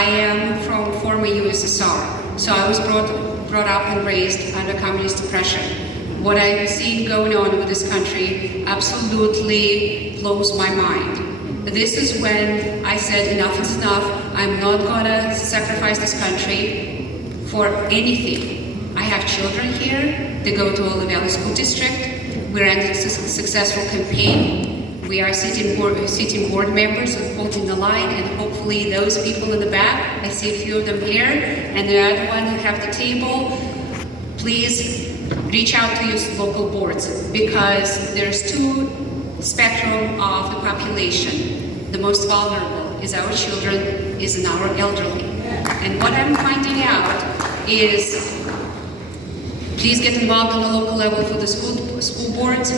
I am from former USSR, so I was brought up and raised under communist oppression. What I see going on with this country absolutely blows my mind. This is when I said enough is enough. I'm not gonna sacrifice this country for anything. I have children here. They go to Oly Valley School District. We ran a successful campaign. We are sitting board members of Holding the Line, and hopefully those people in the back, I see a few of them here, and the other one who have the table, please reach out to your local boards, because there's two spectrum of the population. The most vulnerable is our children, is our elderly. And what I'm finding out is, please get involved on the local level for the school boards.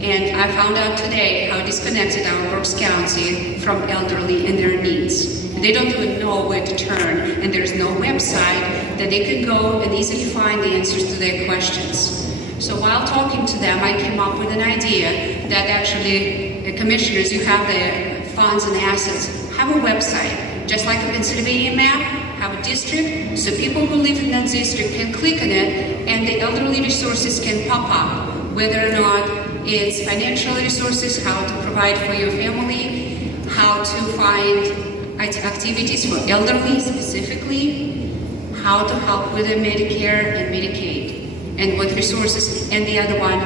And I found out today how disconnected our Berks County from elderly and their needs. They don't even know where to turn, and there's no website that they can go and easily find the answers to their questions. So while talking to them, I came up with an idea that actually, commissioners, you have the funds and assets, have a website, just like a Pennsylvania map, have a district, so people who live in that district can click on it, and the elderly resources can pop up, whether or not it's financial resources, how to provide for your family, how to find activities for elderly specifically, how to help with the Medicare and Medicaid, and what resources, and the other one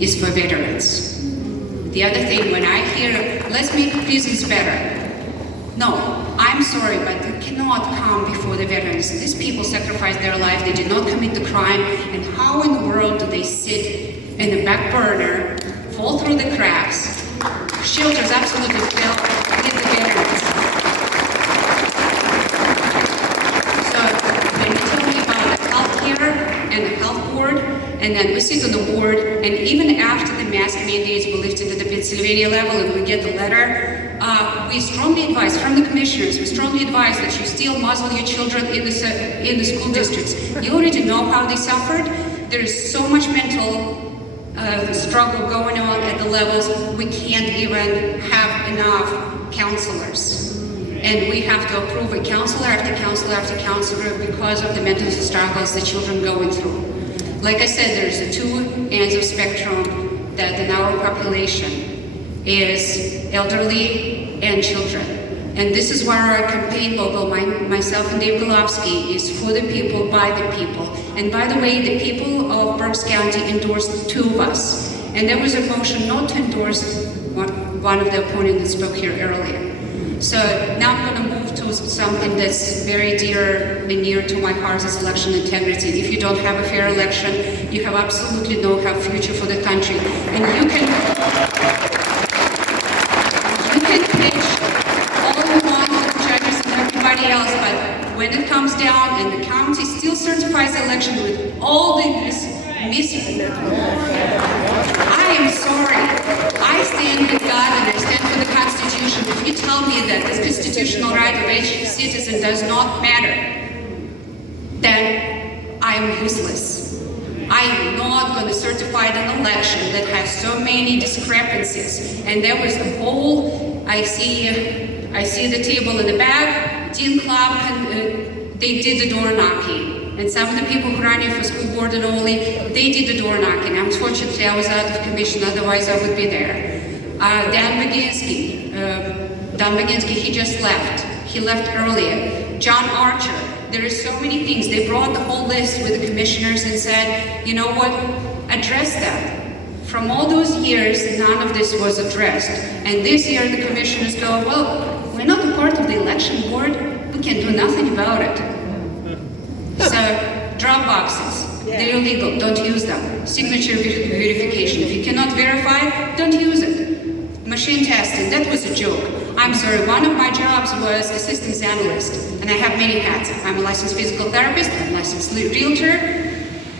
is for veterans. The other thing, when I hear, let's make prisons better. No, I'm sorry, but they cannot come before the veterans. These people sacrificed their life, they did not commit the crime, and how in the world do they sit in the back burner, fall through the cracks? Shelters absolutely fail with the veterans. So when you tell me about the healthcare and the health board, and then we sit on the board, and even after the mask mandates were lifted at the Pennsylvania level and we get the letter, we strongly advise, from the commissioners, we strongly advise that you still muzzle your children in the school districts. You already know how they suffered. There is so much mental struggle going on at the levels, we can't even have enough counselors. And we have to approve a counselor after counselor after counselor because of the mental struggles the children going through. Like I said, there's the two ends of spectrum that in our population is elderly and children. And this is why our campaign logo, myself and Dave Golovsky, is for the people, by the people. And by the way, the people of Berks County endorsed two of us. And there was a motion not to endorse one of the opponents that spoke here earlier. So now I'm going to move to something that's very dear and near to my heart, is election integrity. If you don't have a fair election, you have absolutely no future for the country. And you can pitch all you want to the judges and everybody else, but when it comes down and the county still certifies the election with all this missing, I am sorry. I stand with God and I stand for the Constitution. If you tell me that this constitutional right of each citizen does not matter, then I am useless. I am not going to certify an election that has so many discrepancies. And there was a whole, I see the table in the back, Dean Club, they did the door knocking. And some of the people who ran for school board in Oly, they did the door knocking. Unfortunately, I was out of commission, otherwise I would be there. Don Baginski, he just left. He left earlier. John Archer, there are so many things. They brought the whole list with the commissioners and said, you know what, address that. From all those years, none of this was addressed. And this year the commissioners go, well, we're not a part of the election board. We can do nothing about it. So, drop boxes, they're illegal, don't use them. Signature verification, if you cannot verify, don't use it. Machine testing, that was a joke. I'm sorry, one of my jobs was a systems analyst, and I have many hats. I'm a licensed physical therapist, I'm a licensed realtor,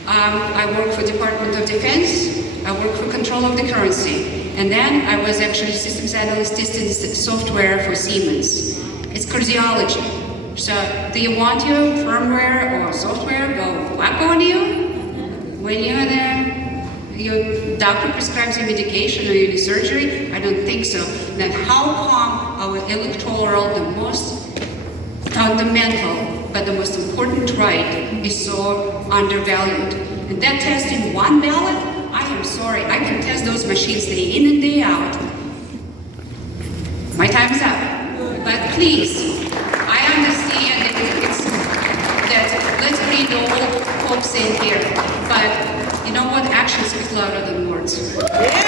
I work for Department of Defense, I work for control of the currency, and then I was actually systems analyst testing software for Siemens. It's cardiology. So, do you want your firmware or software go whack on you when you're there? Your doctor prescribes you medication or you need surgery? I don't think so. Then how come our electoral, the most fundamental, but the most important right is so undervalued. And that testing one ballot, I am sorry, I can test those machines day in and day out. My time is up. But please, I understand that let's bring the old folks in here. But you know what? Actions speak louder than words. Yeah.